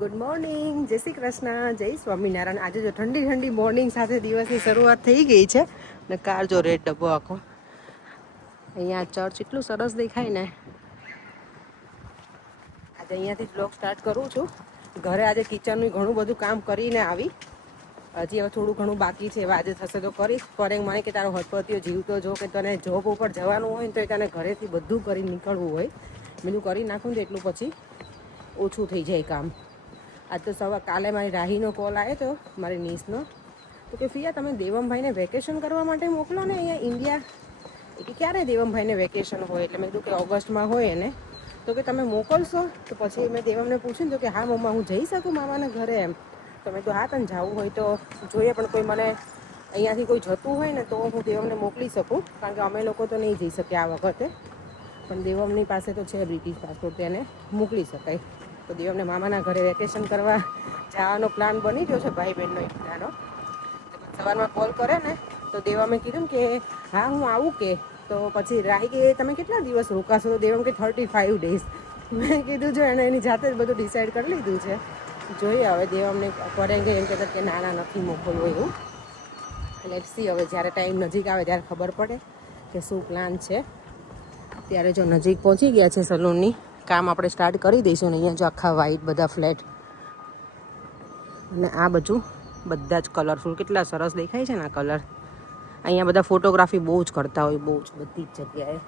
Good morning, જય શ્રી કૃષ્ણ, જય સ્વામિનારાયણ. આજે જો ઠંડી ઠંડી મોર્નિંગ સાથે દિવસની શરૂઆત થઈ ગઈ છે ને કાર જો રેડ ડબ્બો આખો. અહીંયા ચર્ચ એટલું સરસ દેખાય ને. આજે અહીંયાથી જ બ્લોગ સ્ટાર્ટ કરું છું. ઘરે આજે કિચનનું ઘણું બધું કામ કરીને આવી. હજી હવે થોડું ઘણું બાકી છે. આજે થશે તો કરીશ. ફોરેન મને કે તારો હટપતિયો જીવતો જો કે તને જોબ ઉપર જવાનું હોય ને તો તને ઘરેથી બધું કરી નીકળવું હોય. બીજું કરી નાખું તો એટલું પછી ઓછું થઈ જાય કામ. આજ તો કાલે મારી રાહીનો કોલ આવ્યો હતો, મારી નીસનો. તો કે ફિયા તમે દેવમભાઈને વેકેશન કરવા માટે મોકલો ને અહીંયા ઇન્ડિયા. કે ક્યારે દેવમભાઈને વેકેશન હોય? એટલે મેં કીધું કે ઓગસ્ટમાં હોય ને. તો કે તમે મોકલશો? તો પછી મેં દેવમને પૂછ્યું તો કે હા મમ્મા હું જઈ શકું મામાના ઘરે એમ. તો મેં કીધું હા તને જવું હોય તો જોઈએ, પણ કોઈ મને અહીંયાથી કોઈ જતું હોય ને તો હું દેવમને મોકલી શકું, કારણ કે અમે લોકો તો નહીં જઈ શકીએ આ વખતે. પણ દેવમની પાસે તો છે બ્રિટિશ પાસપોર્ટ, તેને મોકલી શકાય. તો દેવમને મામાના ઘરે વેકેશન કરવા જવાનો પ્લાન બની ગયો છે, ભાઈ બહેનનો એક નાનો. સવારમાં કોલ કરે ને તો દેવા મેં કીધું કે હા હું આવું કે. તો પછી રાહી કે તમે કેટલા દિવસ રોકાશો? તો દેવમ કે 35 ડેઝ. મેં કીધું જો એને એની જાતે જ બધું ડિસાઈડ કરી લીધું છે. જોઈએ હવે દેવમને ફોરેન એમ કહેતા કે નાના નથી મોકલવું એવું. લેટ્સ સી, હવે જ્યારે ટાઈમ નજીક આવે ત્યારે ખબર પડે કે શું પ્લાન છે. ત્યારે જો નજીક પહોંચી ગયા છે સલૂનની, કામ આપણે સ્ટાર્ટ કરી દઈશું. ને અહીંયા જો આખા વ્હાઈટ બધા ફ્લેટ અને આ બધું બધા જ કલરફુલ, કેટલા સરસ દેખાય છે ને આ કલર. અહીંયા બધા ફોટોગ્રાફી બહુ જ કરતા હોય, બહુ જ બધી જ જગ્યાએ.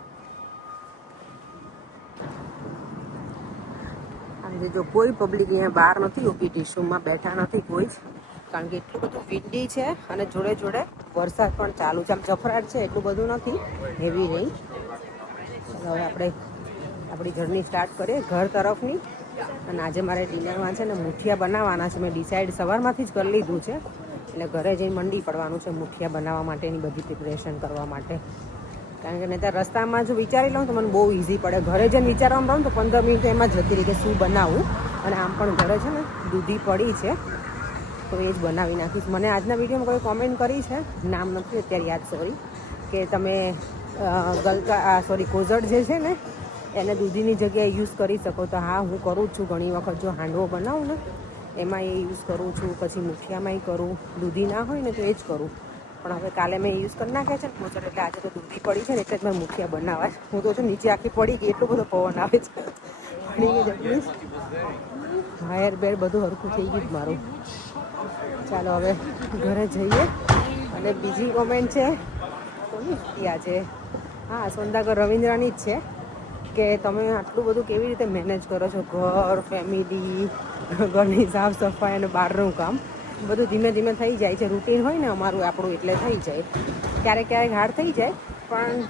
આજે જો કોઈ પબ્લિક અહીંયા બહાર નથી ઊભી, ટીશુમાં બેઠા નથી કોઈ જ, કારણ કે એટલું બધું વિન્ડી છે અને જોડે જોડે વરસાદ પણ ચાલુ છે. આમ જફરાટ છે, એટલું બધું નથી, હેવી નહીં. હવે આપણે આપણી જર્ની સ્ટાર્ટ કરીએ ઘર તરફની. અને આજે મારે ડિનરમાં છે ને મુઠિયા બનાવવાના છે. મેં ડિસાઈડ સવારમાંથી જ કરી લીધું છે. એટલે ઘરે જઈને મંડી પડવાનું છે મુઠિયા બનાવવા માટેની બધી પ્રિપરેશન કરવા માટે. કારણ કે નહીં ત્યાં રસ્તામાં જો વિચારી લઉં તો મને બહુ ઇઝી પડે. ઘરે જઈને વિચારવામાં રહું તો 15 મિનિટ એમાં જતી રહી કે શું બનાવું. અને આમ પણ ઘરે છે ને દૂધી પડી છે, તો એ જ બનાવી નાખીશ. મને આજના વિડીયોમાં કોઈ કોમેન્ટ કરી છે, નામ નથી અત્યારે યાદ, સોરી, કે તમે કોઝળ જે છે ને એને દૂધીની જગ્યાએ યુઝ કરી શકો. તો હા, હું કરું જ છું ઘણી વખત. જો હાંડવો બનાવું ને એમાં એ યુઝ કરું છું, પછી મુઠિયામાંય કરું. દૂધી ના હોય ને તો એ જ કરું. પણ હવે કાલે મેં યુઝ કરી નાખ્યા છે ને કોઝળ, એટલે આજે તો દૂધી પડી છે ને એટલે જ મેં મુઠિયા બનાવવા. હું તો છું નીચે આખી પડી ગઈ, એટલો બધો પવન આવે છે. પડી ગઈ જલ્દી, હાયર બેર બધું હરખું થઈ ગયું મારું. ચાલો હવે ઘરે જઈએ. અને બીજી કોમેન્ટ છે કોની ત્યાં છે? હા, સોનદાગર રવિન્દ્રની જ છે કે તમે આટલું બધું કેવી રીતે મેનેજ કરો છો? ઘર, ફેમિલી, ઘરની સાફ સફાઈ અને બહારનું કામ બધું ધીમે ધીમે થઈ જાય છે. રૂટીન હોય ને અમારું આપણું, એટલે થઈ જાય. ક્યારેક ક્યારેક હાર્ડ થઈ જાય, પણ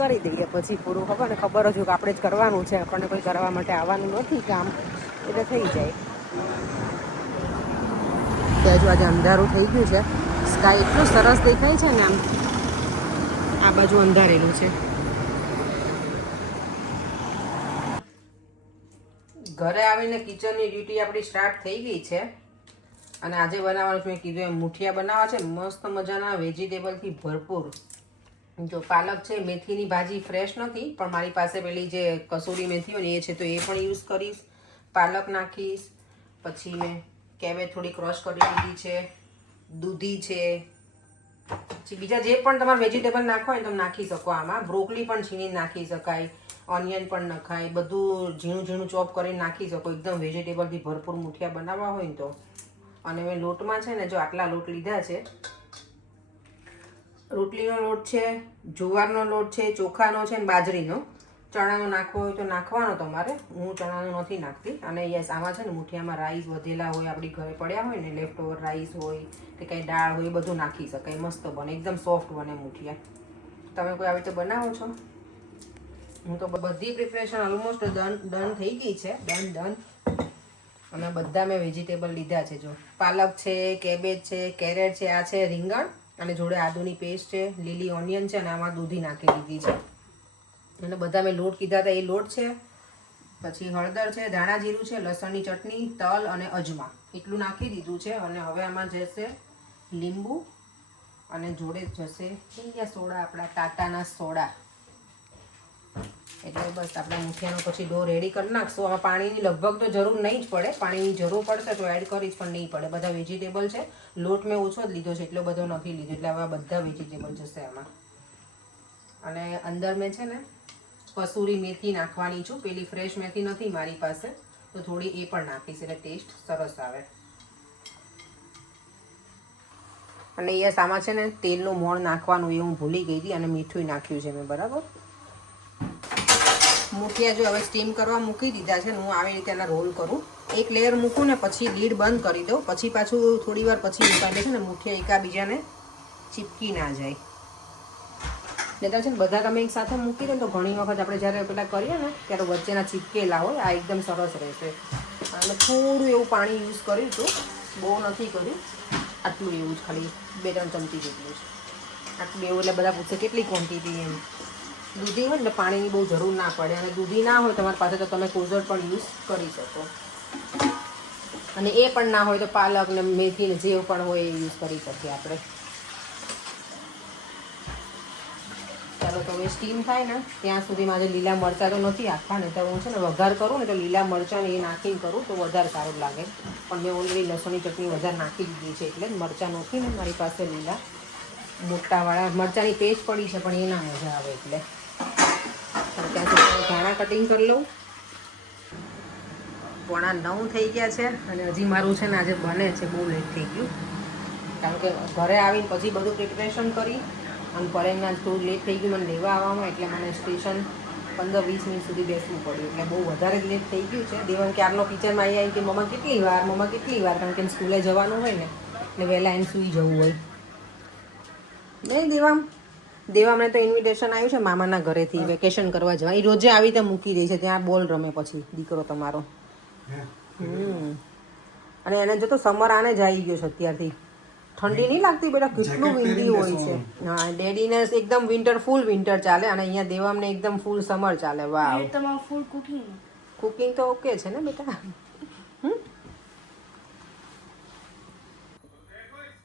કરી દઈએ પછી પૂરું. ખબર જ હોય કે આપણે જ કરવાનું છે, આપણને કોઈ કરવા માટે આવવાનું નથી કામ, એટલે થઈ જાય. ત્યાં જો આજે અંધારું થઈ ગયું છે. સ્કાય એટલું સરસ દેખાય છે ને, આમ આ બાજુ અંધારેલું છે. ઘરે આવીને કિચનની ડ્યુટી આપણી સ્ટાર્ટ થઈ ગઈ છે. અને આજે બનાવવાનું મેં કીધું એમ મુઠિયા બનાવવા છે, મસ્ત મજાના વેજીટેબલથી ભરપૂર. જો પાલક છે, મેથીની ભાજી ફ્રેશ નથી, પણ મારી પાસે પેલી જે કસૂરી મેથી હોય ને એ છે, તો એ પણ યુઝ કરીશ. પાલક નાખીશ. પછી મેં કેબેજ થોડી ક્રશ કરી લીધી છે, દૂધી છે, પછી બીજા જે પણ તમારે વેજીટેબલ નાખવા હોય તમે નાખી શકો. આમાં બ્રોકલી પણ છીણીને નાખી શકાય, ઓનિયન પણ નખાય, બધું ઝીણું ઝીણું ચોપ કરીને નાખી શકો. એકદમ વેજીટેબલથી ભરપૂર મુઠિયા બનાવવા હોય ને તો. અને મેં લોટમાં છે ને જો આટલા લોટ લીધા છે. રોટલીનો લોટ છે, જુવારનો લોટ છે, ચોખાનો છે, ને બાજરીનો. ચણાનો નાખવો હોય તો નાખવાનો તમારે, હું ચણાનો નથી નાખતી. અને યસ, આમાં છે ને મુઠિયામાં રાઈસ વધેલા હોય, આપણી ઘરે પડ્યા હોય ને લેફ્ટ ઓવર રાઈસ હોય કે કંઈ દાળ હોય, એ બધું નાખી શકાય. મસ્ત બને, એકદમ સોફ્ટ બને મુઠિયા. તમે કોઈ આવી રીતે બનાવો છો? હું તો બધી પ્રિપરેશન ઓલમોસ્ટ ડન થઈ ગઈ છે, ડન. અને બધા મેં વેજીટેબલ લીધા છે. જો પાલક છે, કેબેજ છે, કેરેટ છે, આ છે રીંગણ, અને જોડે આદુની પેસ્ટ છે, લીલી ઓનિયન છે, અને આમાં દૂધી નાખી દીધી છે. અને બધા મેં લોટ કીધા હતા એ લોટ છે. પછી હળદર છે, ધાણા જીરું છે, લસણની ચટણી, તલ અને અજમા, એટલું નાખી દીધું છે. અને હવે આમાં જશે લીંબુ, અને જોડે જશે સોડા, આપણા ટાટાના સોડા. એટલે બસ આપણે મુઠિયાનો પછી ડો રેડી કરી નાખશું. આમાં પાણીની લગભગ તો જરૂર નહીં જ પડે, પાણીની જરૂર પડશે તો એડ કરીશ પણ નહીં પડે. બધા વેજીટેબલ છે, લોટ મેં ઓછો જ લીધો છે એટલો બધો નથી લીધો, એટલે હવે બધા વેજીટેબલ જશે આમાં. અને અંદર મેં છે ને કસૂરી મેથી નાખવાની છું, પેલી ફ્રેશ મેથી નથી મારી પાસે, તો થોડી એ પણ નાખીશ એટલે ટેસ્ટ સરસ આવે. અને એ આમાં છે ને તેલનું મોણ નાખવાનું એ હું ભૂલી ગઈ હતી, અને મીઠું નાખ્યું છે મેં. બરાબર, મુઠિયા જો હવે સ્ટીમ કરવા મૂકી દીધા છે. હું આવી રીતે એના રોલ કરું, એક લેયર મૂકું ને પછી લીડ બંધ કરી દઉં, પછી પાછું થોડી વાર પછી મૂકાય છે ને મુઠિયા એકાબીજાને ચીપકી ના જાય. નહીંતર છે ને બધા તમે એક સાથે મૂકી દો તો ઘણી વખત આપણે જ્યારે પેલા કરીએ ને ત્યારે વચ્ચેના ચીપકેલા હોય. આ એકદમ સરસ રહેશે. અને થોડું એવું પાણી યુઝ કર્યું હતું, બહુ નથી કર્યું, આટલું એવું જ, ખાલી 2-3 ચમચી જેટલું છે. આટલું એવું એટલે બધા પૂછે કેટલી ક્વોન્ટિટી એમ. દૂધી હોય ને પાણીની બહુ જરૂર ના પડે, અને દૂધી ના હોય તમારી પાસે તો તમે કોઝર પણ યુઝ કરી શકો. અને એ પણ ના હોય તો પાલક ને મેથી ને જે પણ હોય એ યુઝ કરી શકીએ આપણે. ચાલો તો હવે સ્ટીમ થાય ને ત્યાં સુધીમાં જે લીલા મરચાં તો નથી આખા, ને તો હું છે ને વઘાર કરું ને તો લીલા મરચાં ને એ નાખીને કરું તો વધારે સારું લાગે. પણ મેં ઓલરેડી લસણની ચટણી વધારે નાખી દીધી છે, એટલે મરચાં નથી ને મારી પાસે લીલા મોટાવાળા મરચાંની પેસ્ટ પડી છે, પણ એ ના મજા આવે. એટલે ત્યાં સુધી ધાણા કટિંગ કરી લઉં. 9:15 થઈ ગયા છે અને હજી મારું છે ને આજે બને છે, બહુ લેટ થઈ ગયું. કારણ કે ઘરે આવીને પછી બધું પ્રિપરેશન કરી અને પરેંગના થોડું લેટ થઈ ગયું મને લેવા આવવામાં, એટલે મને સ્ટેશન 15-20 મિનિટ સુધી બેસવું પડ્યું, એટલે બહુ વધારે જ લેટ થઈ ગયું છે. દેવાંગ ક્યારનો કિચનમાં આવી કે મમ્મા કેટલી વાર, કારણ કે સ્કૂલે જવાનું હોય ને એટલે વહેલા એને સૂઈ જવું હોય. નહીં દેવામને તો ઇન્વિટેશન આવ્યું છે મામાના ઘરેથી વેકેશન કરવા જવા. એ રોજે આવી રીતે મૂકી દે છે ત્યાં, બોલ રમે પછી દીકરો તમારો. અને એને જો તો સમર આને જ આવી ગયો છે અત્યારથી. ઠંડી નહીં લાગતી બેટા, કેટલું વિન્ડી હોય છે. હા, ડેડીને એકદમ વિન્ટર, ફૂલ વિન્ટર ચાલે, અને અહીંયા દેવામને એકદમ ફૂલ સમર ચાલે. વાવ, ફૂલ કુકિંગ તો ઓકે છે ને બેટા.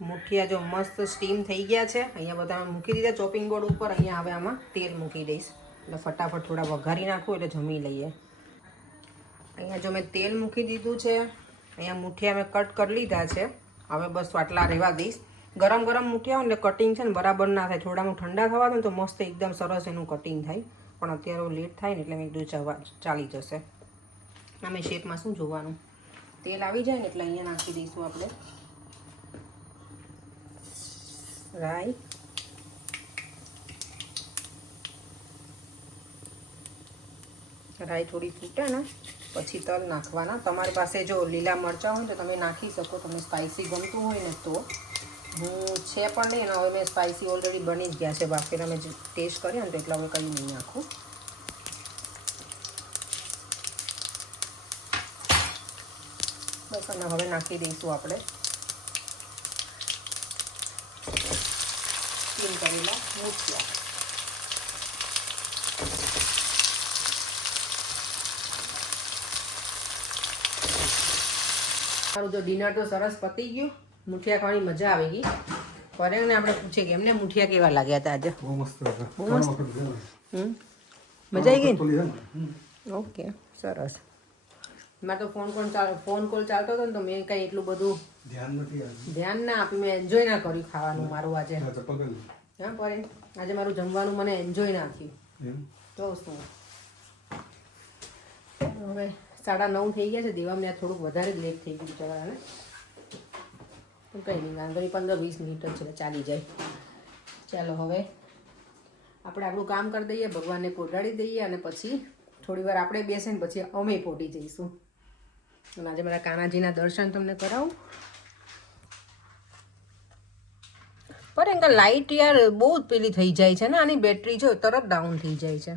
મુઠિયા જો મસ્ત સ્ટીમ થઈ ગયા છે. અહીંયા બધા મૂકી દીધા ચોપિંગ બોર્ડ ઉપર. અહીંયા હવે આમાં તેલ મૂકી દઈશ એટલે ફટાફટ થોડા વઘારી નાખું એટલે જમી લઈએ. અહીંયા જો મેં તેલ મૂકી દીધું છે. અહીંયા મુઠિયા મેં કટ કરી લીધા છે. હવે બસ આટલા રહેવા દઈશ. ગરમ ગરમ મુઠિયા હોય એટલે કટિંગ છે ને બરાબર ના થાય, થોડામાં ઠંડા થવા દો ને તો મસ્ત એકદમ સરસ એનું કટિંગ થાય. પણ અત્યારે લેટ થાય ને એટલે મેં કીધું ચાલી જશે. આમે શેપમાં શું જોવાનું, તેલ આવી જાય ને એટલે અહીંયા નાખી દઈશું આપણે રાઈ. રાઈ થોડી ફૂટે ને પછી તલ નાખવાના. તમારી પાસે જો લીલા મરચાં હોય તો તમે નાખી શકો, તમને સ્પાઇસી ગમતું હોય ને તો. હું છે પણ નહીં, હવે મેં સ્પાઇસી ઓલરેડી બની જ ગયા છે બાફીને મેં ટેસ્ટ કર્યો ને તો એટલે હવે કંઈ નહીં નાખું. બસ, અને હવે નાખી દઈશું આપણે સ્ટીમ કરેલા મુઠિયા. મારું જો ડિનર તો સરસ પતી ગયું. મુઠિયા ખાવાની મજા આવી ગઈ. પરેંગને આપણે પૂછીએ કે એમને મુઠિયા કેવા લાગ્યા હતા આજે? બહુ મસ્ત. મજા આવી ગઈ. ઓકે, સરસ. મારે તો ફોન કોલ ચાલતો હતો ને તો મેં કંઈ એટલું બધું ધ્યાન ના આપ્યું, મેં એન્જોય ના કર્યું ખાવાનું મારું આજે. હા પરેંગ, આજે મારું જમવાનું મને એન્જોય ના થયું. તો શું, હવે 9:30 થઈ ગયા છે. દેવામને થોડુંક વધારે જ લેટ થઈ ગયું ચવાને. કંઈ નહીં, વાંધો નહીં, 15-20 મિનિટ જ છે, ચાલી જાય. ચાલો હવે આપણે આપણું કામ કરી દઈએ, ભગવાનને પોઢાડી દઈએ, અને પછી થોડી વાર આપણે બેસે ને પછી અમે પોઢી જઈશું. અને આજે મારા કાનાજીના દર્શન તમને કરાવું. પર એંગલ લાઇટ યાર બહુ જ પેલી થઈ જાય છે ને, આની બેટરી જો તરત ડાઉન થઈ જાય છે.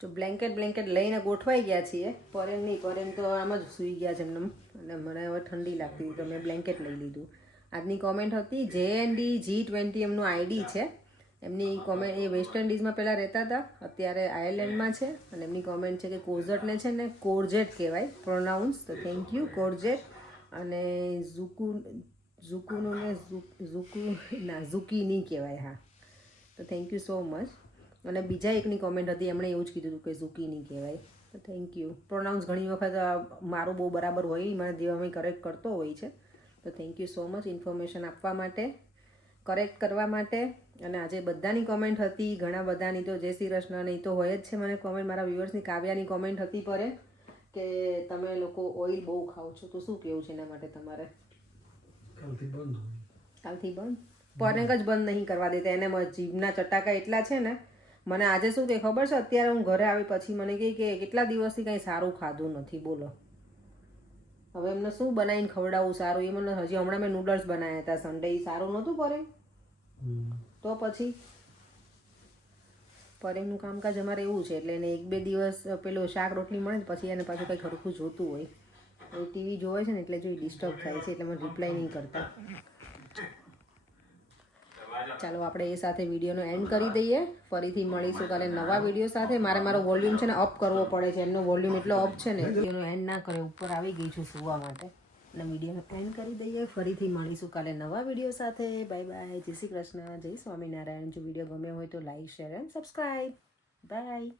તો બ્લેન્કેટ લઈને ગોઠવાઈ ગયા છીએ. પરેંગ તો આમ જ સૂઈ ગયા છે એમને, અને મને હવે ઠંડી લાગતી હતી તો મેં બ્લેન્કેટ લઈ લીધું. આજની કોમેન્ટ હતી JNDG20 એમનું આઈડી છે. એમની કોમેન્ટ, એ વેસ્ટ ઇન્ડિઝમાં પહેલાં રહેતા હતા, અત્યારે આયર્લેન્ડમાં છે. અને એમની કોમેન્ટ છે કે કોઝટને છે ને કોર્જેટ કહેવાય પ્રોનાઉન્સ. તો થેન્ક યુ કોર્જેટ. અને ઝુકુની કહેવાય. હા, તો થેન્ક યુ સો મચ. અને બીજા એકની કોમેન્ટ હતી, એમણે એવું જ કીધું હતું કે ઝુકીની કહેવાય. તો થેન્ક યુ. પ્રોનાઉન્સ ઘણી વખત મારું બહુ બરાબર હોય નહીં, મને જેવા કરેક્ટ કરતો હોય છે. તો thank you so much information આપવા માટે, કરેક્ટ કરવા માટે. અને આજે બધાની કોમેન્ટ હતી, ઘણા બધાની તો જય શ્રી કૃષ્ણ નહીં તો હોય જ છે મને કોમેન્ટ. મારા વ્યુઅર્સની કાવ્યાની કોમેન્ટ હતી પરે કે તમે લોકો ઓઇલ બહુ ખાઓ છો, તો શું કેવું છે એના માટે તમારે? કાલથી બંધ પરેક જ બંધ નહીં કરવા દેતા એને. જીભના ચટાકા એટલા છે ને. મને આજે શું કે ખબર છે, અત્યારે હું ઘરે આવી પછી મને કહે કે કેટલા દિવસથી કંઈ સારું ખાધું નથી. બોલો હવે એમને શું બનાવીને ખવડાવવું સારું? એ મને હજી હમણાં મેં નૂડલ્સ બનાવ્યા હતા સન્ડે, એ સારું નહોતું પરે. તો પછી પરેનું કામકાજ અમારે એવું છે, એટલે એને 1-2 દિવસ પેલો શાક રોટલી મળે ને પછી એને પાછું કંઈ ખરખું જોતું હોય. એ ટીવી જોવે છે ને એટલે જો ડિસ્ટર્બ થાય છે, એટલે મને રિપ્લાય નહીં કરતા. ચાલો આપણે એ સાથે વિડીયોનો એન્ડ કરી દઈએ. ફરીથી મળીશું કાલે નવા વિડીયો સાથે. મારો વોલ્યુમ છે ને અપ કરવો પડે છે, એમનો વોલ્યુમ એટલો અપ છે ને વિડીયોનો એન્ડ ના કરે. ઉપર આવી ગઈ છું સુવા માટે, અને વિડીયોનો એન્ડ કરી દઈએ. ફરીથી મળીશું કાલે નવા વિડીયો સાથે. બાય બાય, જય શ્રી કૃષ્ણ, જય સ્વામિનારાયણ. જો વિડીયો ગમ્યો હોય તો like, share and subscribe. By.